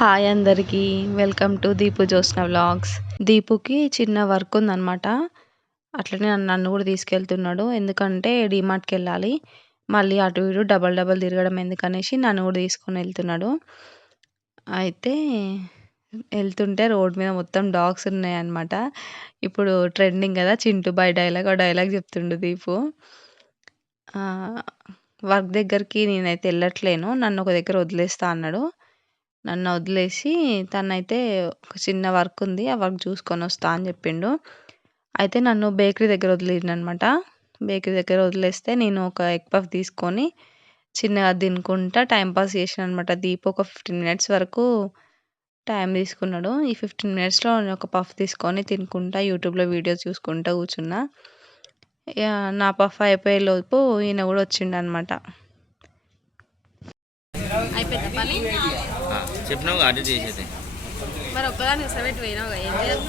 Hi అందరికీ. Welcome to Deepu Jyotsna vlogs. దీపుకి చిన్న work ఉందనమాట అట్లనే నన్ను కూడా తీసుకెళ్తున్నాడు. ఎందుకంటే డిమార్ట్కి వెళ్ళాలి. మళ్ళీ అటు ఇటు డబల్ డబల్ తిరగడం ఎందుకనేసి నన్ను కూడా తీసుకొని వెళ్తున్నాడు. అయితే వెళ్తుంటే రోడ్ మీద మొత్తం డాగ్స్ ఉన్నాయన్నమాట. ఇప్పుడు ట్రెండింగ్ కదా చింటూ బై డైలాగ్ ఆ డైలాగ్ చెప్తుండు దీపు. వర్క్ దగ్గరికి నేనైతే వెళ్ళట్లేను. నన్ను ఒక దగ్గర వదిలేస్తా అన్నాడు. నన్ను వదిలేసి తనైతే ఒక చిన్న వర్క్ ఉంది ఆ వర్క్ చూసుకొని వస్తా అని చెప్పిండు. అయితే నన్ను బేకరీ దగ్గర వదిలేను అనమాట బేకరీ దగ్గర వదిలేస్తే నేను ఒక ఎగ్ పఫ్ తీసుకొని చిన్నగా తినుకుంటా టైంపాస్ చేసాను చేసిన అనమాట దీపు ఒక ఫిఫ్టీన్ మినిట్స్ వరకు టైం తీసుకున్నాడు. ఈ ఫిఫ్టీన్ మినిట్స్లో నేను ఒక పఫ్ తీసుకొని తినుకుంటా యూట్యూబ్లో వీడియోస్ చూసుకుంటా కూర్చున్నా. ఇక నా పఫ్ అయిపోయే లోపు ఈయన కూడా వచ్చిండు అనమాట చెప్పినావు అటు చేసేది. మరి ఒక్కదాన్ని సెవెంట్ పోయినావు ఏం చేయాలి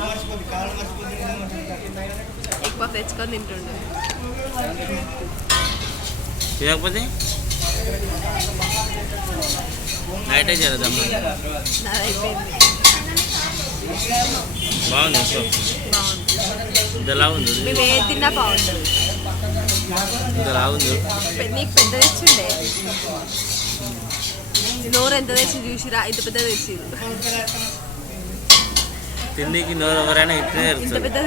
ఎక్కువ తెచ్చుకొని తింటుండు. తినకపోతే? నైటే చేద్దాం. బాగుంది ఇంతలా ఉంది మేము తిన్నా బాగుంటుంది. ఇంతలా ఉంది నీకు పెద్ద తెచ్చిండే? నోరు ఎంత తెచ్చి చూసిరా? ఇంత పెద్ద తెచ్చిరు తిండికి నోరు ఎవరైనా ఇట్లనే ఇంత పెద్ద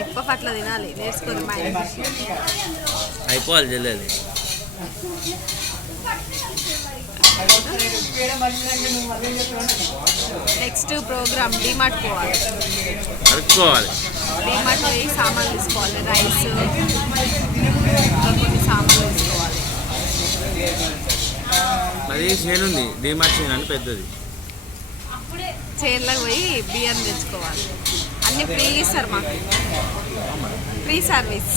ఎక్కువ అట్లా తినాలి నేర్చుకోరు మా. అయిపోవాలి జల్లేదు. నెక్స్ట్ ప్రోగ్రామ్ డిమార్ట్ పోవాలి. అడుక్కోవాలి డిమార్ట్ పోయి సామాన్లు తీసుకోవాలి రైస్ ఇంకా కొన్ని సామాన్లు తీసుకోవాలి అది చేను ఉంది డిమార్ట్ చేను అని పెద్దది. చీరలకు పోయి బియ్యం తెచ్చుకోవాలి. అన్ని ఫ్రీ ఇస్తారు మాకు. Free service.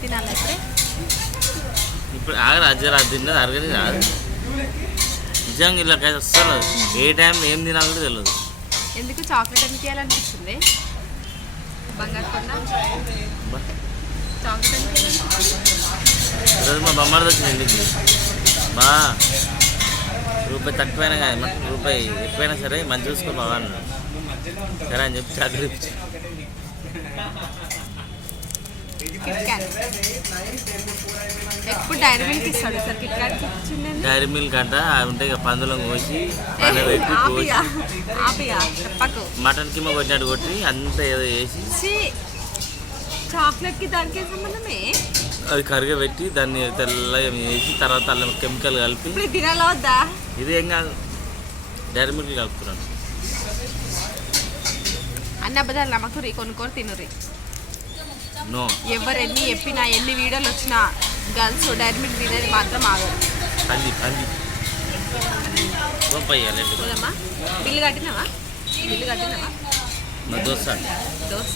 తినాలి ఇప్పుడే? ఆగరు అజ్జరా తిన్నది అరగని కాదు నిజంగా ఇలా అస్సలు ఏ టైంలో ఏం తినాలో కూడా తెలియదు. ఎందుకు? చాక్లెట్ ఎందుకు ఇవ్వాలనిపిస్తుంది బంగారు కొండ. బా. చాక్లెట్ ఎందుకు ఇవ్వాలనిపిస్తుంది ఈరోజు మా బొమ్మది వచ్చింది బా రూపాయి తక్కువైనా కానీ రూపాయి ఎక్కువైనా సరే మంచి చూసుకో అన్నాడు సరే అని చెప్పి చాకరీ కిట్ క్యాట్ ఎప్పుడు డైరీ మిల్క్ ఇస్తాడు sir? Kit Kat Dairy Milk అంట పందులను కోసి పెట్టి కోసి. చెప్పకు. మటన్ కిమ్మ కొట్టినట్టు కొట్టి అంతా ఏదో వేసి చాక్లెట్కి దానికి సంబంధమే అది కరిగ పెట్టి దాన్ని తెల్లగా వేసి తర్వాత అల్లం కెమికల్ కలిపి. ఇప్పుడు ఇది ఏం కాదు. డైరీ మిల్క్ కలుపుతున్నాను. అన్ని అబద్ధాలు నమ్మకురి కొనుక్కొని తినురి ఎవరు ఎన్ని చెప్పినా ఎన్ని వీడియోలు వచ్చినా గర్ల్స్ డైరీ మిల్క్ తినేది మాత్రం ఆగదు. బిల్లు కట్టినావా? బిల్లు కట్టినావా? దోశ. దోశ?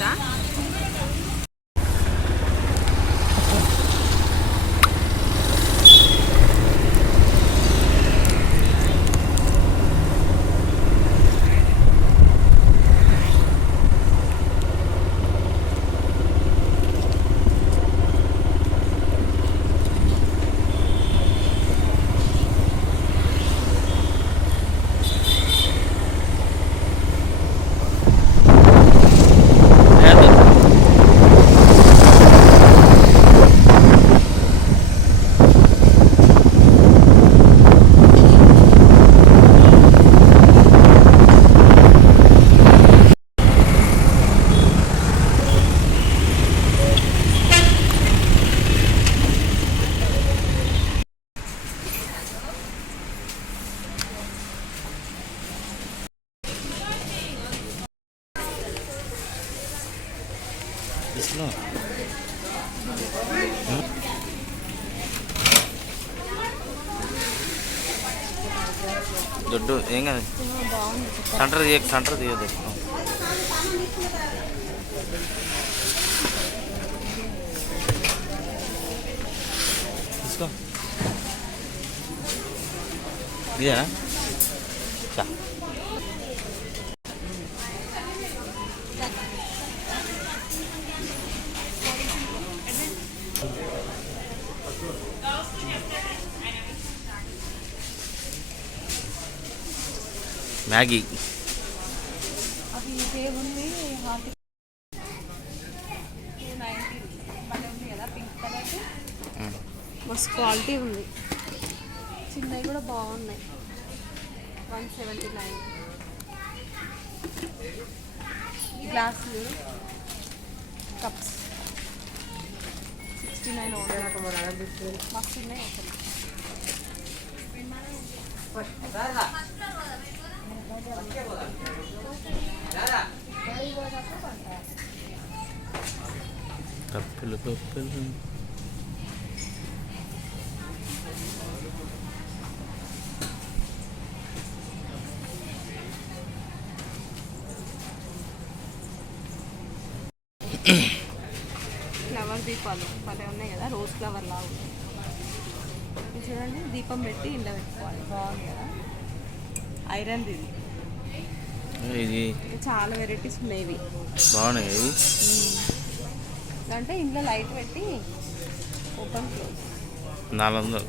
విష్ణు దొడ్డు ఏం కాదు. సెంటర్ తీయ సెంటర్ తీయదు తీసుకో. ఇదేనా మ్యాగీ. మస్తు క్వాలిటీ ఉంది. చిన్నవి కూడా బాగున్నాయి. One seventy nine. గ్లాసులు కప్స్. సిక్స్టీ నైన్ మస్తు ఉన్నాయి. అసలు పప్పులు పప్పులు ఫ్లవర్ దీపాలు. భలే ఉన్నాయి కదా రోజ్ ఫ్లవర్ లాగా చూడండి దీపం పెట్టి ఇంట్లో పెట్టుకోవాలి. బాగుంది కదా. ఐరన్ ఇది ఇది చాలా వెరైటీస్ ఉన్నాయి ఇవి. బాగున్నాయి ఇవి. అంటే ఇంట్లో లైట్ పెట్టి ఓపెన్ క్లోజ్. నాలుగు వందలు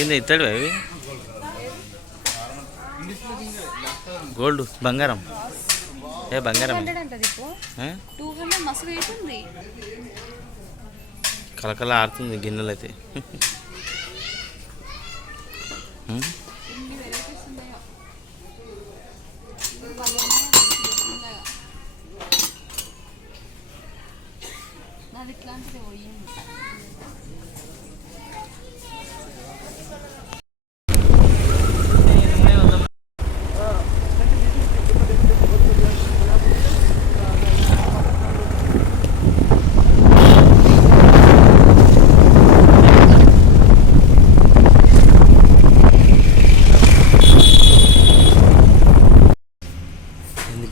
ఏంది ఇస్తాడు అవి గోల్డ్ బంగారం. ఏ బంగారం? టూ హండ్రెడ్ మస్తు వెయిట్ ఉంది. కలకల ఆడుతుంది గిన్నెలు అయితే ఉం? ఇన్ని వెరైటీస్ ఉన్నాయో ఇవి భలే ఉన్నాయి చిన్నగా. నాది ఇట్లాంటిది పోయింది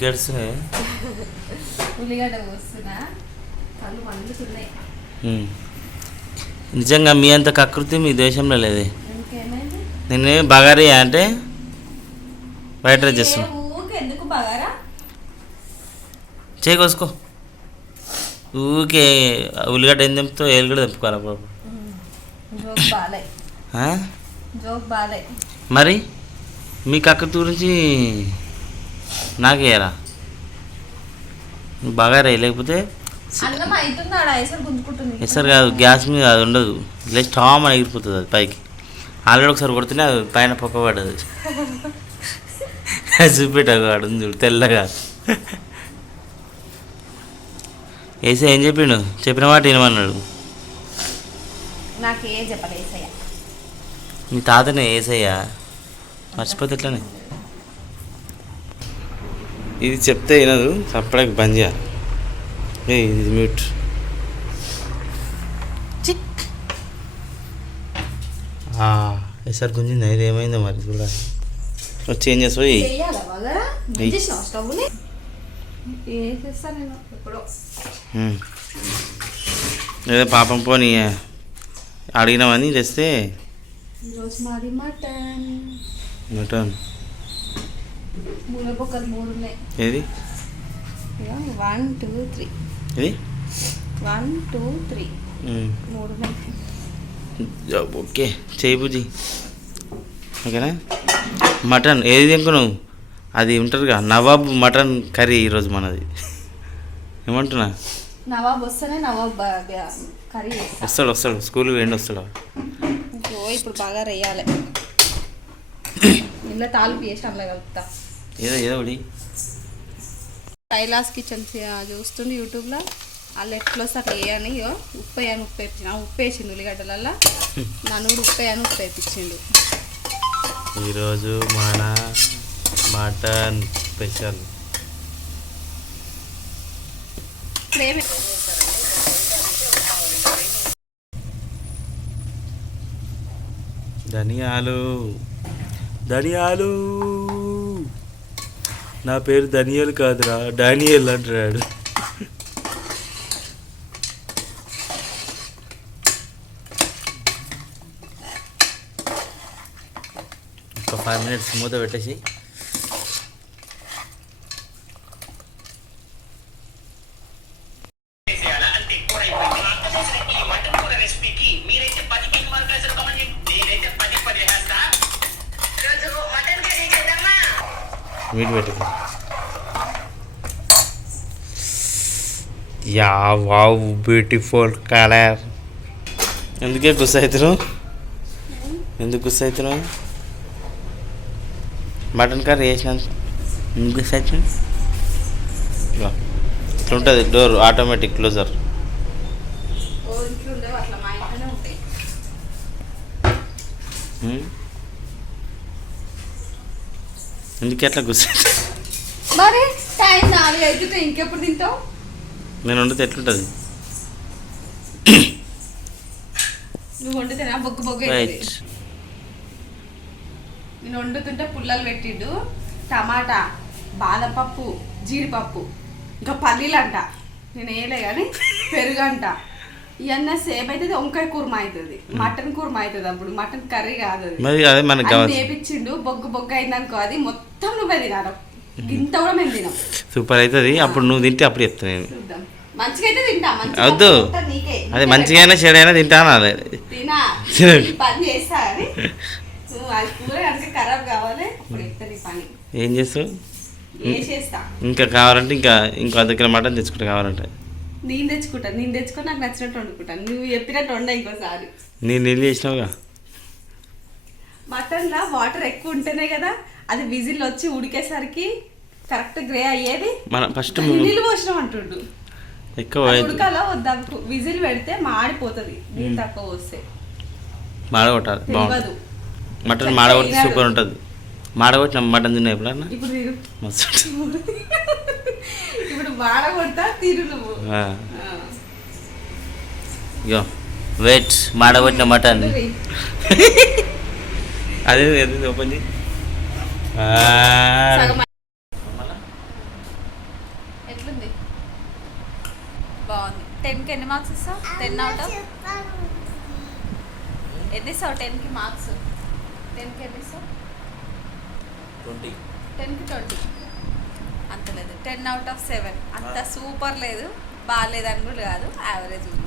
ఎందుకు ఏడుస్తున్నాయి ఉల్లిగడ్డ పోస్తున్నా. కళ్ళు మండుతున్నాయి. ఉం. నిజంగా మీ అంత కకృతి మీ దేశంలో లేదే. నేను బగారి అంటే బయట డ్రెస్ చేస్తున్నా ఊకే ఎందుకు బాగారా? చేయి కోసుకో. ఊకే ఉల్లిగడ్డ ఏం తెంపుతావు? ఏళ్ళు కూడా తెంపుకోవాలి బాబు? మరి? మీ కకృతి గురించి నాకేయరా నువ్వు బగారా లేకపోతే ఎసరు కాదు గ్యాస్ మీద అది ఉండదు. ఇలా స్టామ్ అని ఎగిరిపోతుంది అది పైకి. ఆల్రెడీ ఒకసారి కొడితేనే అది పైన పొక్క పడ్డది. చూపెట్టాడు చూడు తెల్లగా. వేసే ఏం చెప్పిండు? చెప్పిన మాట వినమన్నాడు. నాకు మీ తాతనే వేసయ్యా మర్చిపోతే ఎట్లనే? ఇది చెప్తే వినదు సప్పడానికి బంద్ చేయాలి. ఏ ఇది మ్యూట్. చిక్. ఎస్ఆర్ గుంజిందా ఇది ఏమైందో మరి చూడాలి. వచ్చి ఏం చేస్తావు ఎప్పుడో. ఉమ్. ఏదో పాపం పోనీ అడిగినామని తెస్తే? మటన్ మటన్ మూల బొక్కలు మూడు ఉన్నాయి ఏది? One two three. ఇది వన్ టూ త్రీ. మూడు ఓకే. చేయి బుజ్జి. ఓకేనా? మటన్ ఏది తినుకున్నావు అది ఉంటుందిగా నవాబ్ మటన్ కర్రీ ఈరోజు మనది. ఏమంటున్నా? నవాబ్ వస్తేనే నవాబ్ కర్రీ వస్తాడు వస్తాడు. స్కూల్కి వెళ్ళి వస్తాడు ఇప్పుడు బాగా రెయ్యాలి ఇలా తాలింపు చేసి అందులో కలుపుతా. ఏదో ఏదో ఒకటి. కైలాస్ కిచెన్ చూస్తుండే యూట్యూబ్లో. వాళ్ళు ఎట్లా వస్తే అట్లా వేయని ఇగో ఉప్పు వేయని ఉప్పు వేపించిన ఉప్పు వేసిండు ఉల్లిగడ్డలల్లో. కూడా ఉప్పు వేయని ఉప్పు వేపించిండు ఈరోజు మన మటన్ స్పెషల్. ధనియాలు. ధనియాలు. నా పేరు ధనియాలు కాదురా డానియల్ అంటున్నాడు. ఒక ఫైవ్ మినిట్స్ మూత పెట్టేసి మీట్ పెట్టుకో యా వావ్ బ్యూటిఫుల్ కలర్. ఎందుకే గుస్ అవుతున్నావు ఎందుకు గుస్ అవుతున్నావు మటన్ కర్రీ వేసినంత ఎందుకు గుస్ అవుతున్నావు ఇట్లా ఉంటుంది డోర్ ఆటోమేటిక్ క్లోజర్. ఓ ఇంట్లో ఉండేవి అట్లా మా ఇంట్లోనే ఉంటాయి ఎందుకు ఎట్లా మరి టైం నాలుగు అయితే ఇంకెప్పుడు తింటావు? నేను వండితే ఎట్లుంటుంది? నువ్వు వండితేనా బొగ్గు బొగ్గు రైట్. నేను వండుతుంటే పుల్లలు పెట్టిండు. టమాటా బాదపప్పు జీడిపప్పు ఇంకా పల్లీలు అంట నేను వేయలే కానీ పెరుగు అంట ఇవన్నీ సేమ్ అవుతుంది వంకాయ కూర్మ అవుతుంది మటన్ కూర్మ అవుతుంది అప్పుడు. మటన్ కర్రీ కాదు అది మరి అదే మనకు అది కావాలి నేర్పించిండు బొగ్గు బొగ్గు అయిందనుకో అది మొత్తం నువ్వే తినాలి. గింత కూడా మేము తినాం. సూపర్ అవుతుంది అప్పుడు నువ్వు తింటే అప్పుడు చెప్తాను నేను. చూద్దాం. మంచిగా అయితే తింటా మంచిగా వద్దు. మొత్తం నీకే. అది మంచిగా చెడైనా తింటాను అదే తినా. తినండి. ఈ పని చేస్తా అని. నువ్వు అది కూర కనుక ఖరాబ్ కావాలి. అప్పుడు ఎత్తా నీ పని. ఏం చేస్తావు? ఏ చేస్తా? ఇంకా కావాలంటే ఇంకా ఇంకో అర్ధ కిలో మటన్ తెచ్చుకుంటా కావాలంటే. నేను తెచ్చుకుంటా. నేను తెచ్చుకొని నాకు నచ్చినట్టు వండుకుంటాను నువ్వు చెప్పినట్టు వండ ఇంకోసారి. నేను నీళ్ళు చేసినావుగా? మటన్ లా వాటర్ ఎక్కువ ఉంటేనే కదా అది విజిల్ వచ్చి ఉడికేసరికి కరెక్ట్ గ్రే అయ్యేది. మన ఫస్ట్ నీళ్ళు పోసినాం అంటుండు. ఎక్కువ ఉడకాలో వద్దా విజిల్ పెడితే మాడిపోతుంది నీళ్ళు తక్కువ వస్తే మాడగొట్టాలి బాగుంటుంది మటన్ మాడగొట్టి సూపర్ ఉంటుంది. మాడగొట్టిన మటన్ తిన్నా ఎప్పుడన్నా? ఇప్పుడు తిరు మస్తు ఇప్పుడు వాడగొడతా తిరు నువ్వు. ఇగో వెయిట్ మాడగొట్టిన మటన్. అదే ఓపెన్ చేయి. సగం ఎట్లుంది? బాగుంది. టెన్కి ఎన్ని మార్క్స్ ఇస్తావు? టెన్ అవుట్ ఆఫ్ ఎన్ని ఇస్తావు టెన్కి మార్క్స్? టెన్కి ఎన్ని ఇస్తావు? ట్వంటీ. టెన్కి ట్వంటీ. అంత లేదు. టెన్ అవుట్ ఆఫ్ సెవెన్ అంత సూపర్ లేదు. బాగాలేదని కూడా కాదు. యావరేజ్ ఉంది.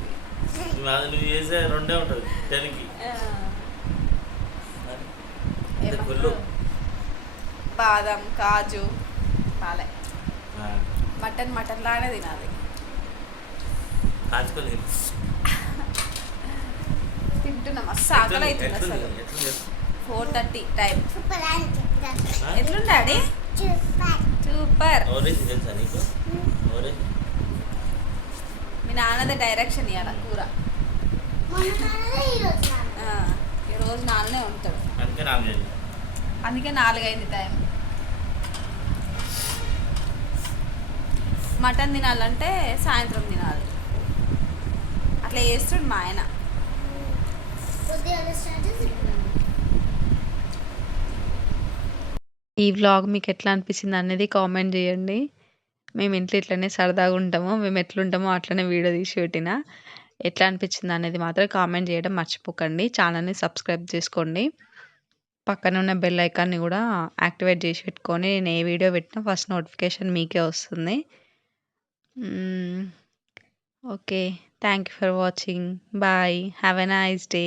అది నువ్వు చేసే రెండే ఉంటుంది. టెన్కి? బాదం కాజు బాలే మటన్ మటన్ లానే తినాలి. కాచుకొని తింటున్నా. మస్తు ఆకలి అవుతుంది అసలు. Four thirty time. ఎట్లుంది డాడీ సూపర్. మీ నాన్నదే డైరెక్షన్ ఇవ్వాల కూర. ఆ, ఈ రోజు నాన్ననే ఉంటాడు అందుకే అందుకే నాలుగైంది టైం మటన్ తినాలంటే సాయంత్రం తినాలి. అట్లా చేస్తుండు మా ఆయన. ఈ వ్లాగ్ మీకు ఎట్లా అనిపించింది అనేది కామెంట్ చేయండి. మేము ఇంట్లో ఇట్లనే సరదాగా ఉంటాము మేము ఎట్లుంటామో అట్లనే వీడియో తీసి పెట్టిన. ఎట్లా అనిపించింది అనేది మాత్రం కామెంట్ చేయడం మర్చిపోకండి. ఛానల్ని సబ్స్క్రైబ్ చేసుకోండి. పక్కన ఉన్న బెల్ ఐకాన్ని కూడా యాక్టివేట్ చేసి పెట్టుకొని నేను ఏ వీడియో పెట్టినా ఫస్ట్ నోటిఫికేషన్ మీకే వస్తుంది. Okay thank you for watching bye have a nice day